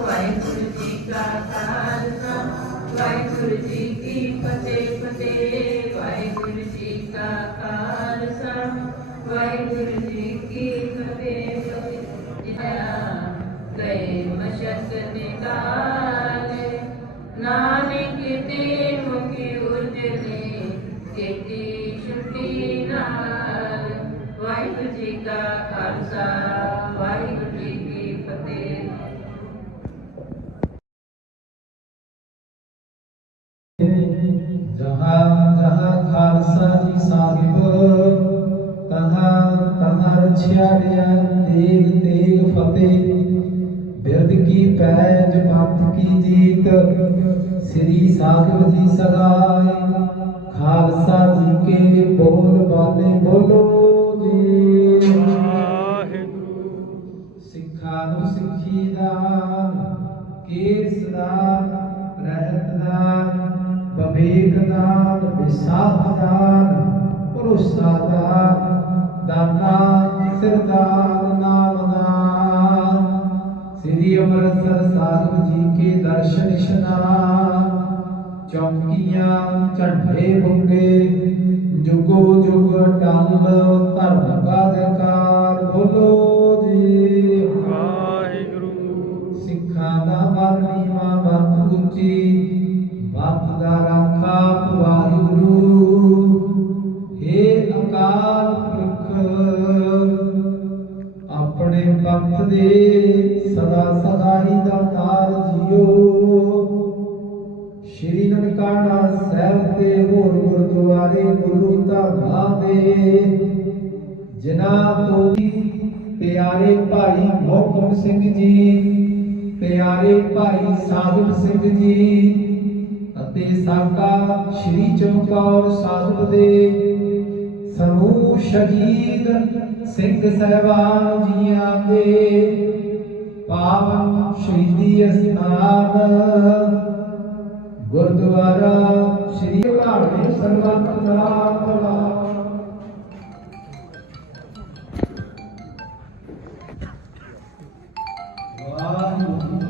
ਵਾਹਿਗੁਰੂ ਜੀ ਖਾਲਸਾ ਵਾਹਿਗੁਰੂ ਜੀ ਕੀ ਫਤਿਹ ਫਤਿਹ ਵਾਹਿਗੁਰੂ ਜੀ ਕਾ ਖਾਲਸਾ ਵਾਹਿਗੁਰੂ ਜੀ ਕੀ ਫਤਿਹ ਫਤਿਹ ਗਏ ਮਸ਼ਕ ਨਿਕਾਲੇ ਨਾਨਕ ਮੁਖੀ ਉਜਲੇ ਕੀਤੀ ਸ਼ੁਕਤੀ ਨਾਲ। ਵਾਹਿਗੁਰੂ ਜੀ ਕਾ ਖਾਲਸਾ, ਵਾਹਿਗੁਰੂ ਜੀ ਕੀ ਫਤਿਹ। ਜਹਾਂ ਜਹਾਂ ਖਾਲਸਾ ਜੀ ਸਾਹਿਬ, ਤਹਾਂ ਤਹਾਂ ਰਛਿਆੜਿਆ ਤੇਗ ਤੇਗ ਫਤਿਹ। ਬਿਰਦ ਕੀ ਪੈਜ ਪੰਥ ਕੀ ਜੀਤ? ਸ੍ਰੀ ਸਾਹਿਬ ਜੀ ਸਗਾਏ ਖਾਲਸਾ ਜੀ ਕੇ ਬੋਲ ਬਾਲੇ ਬੋਲੋ ਜੀ। ਸਿੱਖਾਂ ਨੂੰ ਸਿੱਖੀ ਦਾਨ, ਕੇਸ ਦਾਨ, ਰਹਿਤ ਦਾਨ, ਵਿਵੇਕ ਦਾਨ, ਵਿਸਾਖ ਦਾਨ, ਭਰੋਸਾ ਦਾਨ ਦਾਨਾ। ਸਿਰਦਾਨ ਅੰਮ੍ਰਿਤਸਰ ਸਾਹਿਬ ਜੀ ਕੇ ਦਰਸ਼ਨ ਇਸ਼ਨਾਨ ਚੌਂਕੀਆਂ ਝੰਡੇ ਬੁੱਗੇ ਜੁਗੋ ਜੁਗ ਟਲ ਧਰਮ ਕਾ ਜਕਾਰ। ਬੋਲੋ ਜੀ। ਸਿੱਖਾਂ ਦਾ ਮਨ ਨੀਵਾ ਮਤ ਉੱਚੀ ਬਾਪ ਦਾ ਰਾਖਾ ਵਾਹਿਗੁਰੂ। ਏ ਅਕਾਲ ਪੁਰਖ ਆਪਣੇ ਪੰਥ ਦੇ ਗੁਰਦੁਆਰੇ ਗੁਰੂ ਧਾਮਾਂ ਦੇ। ਜਿਨ੍ਹਾਂ ਤੋਂ ਪਿਆਰੇ ਭਾਈ ਮੋਹਕਮ ਸਿੰਘ ਜੀ, ਪਿਆਰੇ ਭਾਈ ਸਾਹਿਬ ਸਿੰਘ ਜੀ ਅਤੇ ਸਾਕਾ ਸ਼੍ਰੀ ਚਮਕੌਰ ਸਾਹਿਬ ਦੇ ਸਮੂਹ ਸ਼ਹੀਦ ਸਿੰਘ ਸਹਿਬਾਨ ਜੀਆਂ ਦੇ ਪਾਵਨ ਸ਼ਹੀਦੀ ਅਸਥਾਨ ਗੁਰਦੁਆਰਾ ਸ੍ਰੀ ਭਾਣੇ ਸਰਬੱਤ ਦਾ ਭਲਾ। ਵਾਹਿਗੁਰੂ।